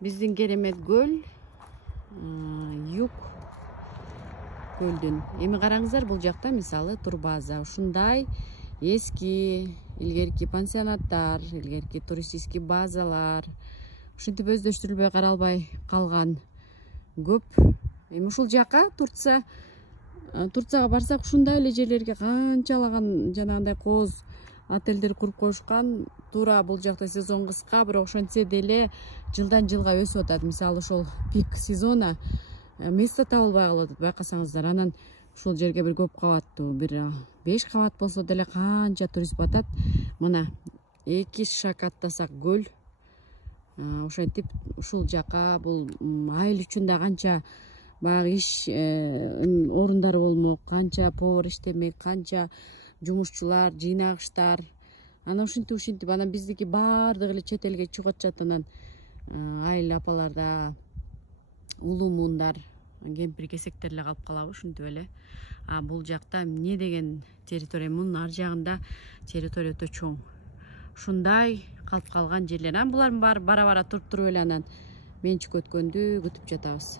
Биздин керемет көл юг көлдүн. Эми караңыздар, бул жакта мисалы турбаза, ушундай эски илгерки пансионаттар, илгерки туристический базалар ушинтип өздөштүрүлбөй каралбай калган көп. Эми ушул жака Турцияга барсак ушундай эле жерлерге канчалаган жанагындай кооз отелдер куруп коюшкан. Туура бул жакта сезон кыска, бирок ошентсе деле жылдан жылга өсүп атат. Мисалы ошол пик сезона место табылбай калып атат, байкасаңыздар. Анан ушул жерге бир көп кабаттуу, бир 5 кабат болсо деле канча турист батат. Мына 2 шаг аттасак көл. Ошентип ушул жака бул айыл үчүн да канча баягы иш орундары болмок, канча повар иштемек, канча жумушчулар, жыйнагычтар. Анан ушинтип анан биздики баардыгы эле чет элге чыгып атышат. Анан айыл апаларда улуу муундар, кемпир кесектер эле калып калабы ушинтип эле. Бул жакта эмне деген территория, мунун ар жагында территория өтө чоң. Ушундай калып калган жерлер. Булардын баары бара туруп эле анан менчик өткөндү күтүп жатабыз.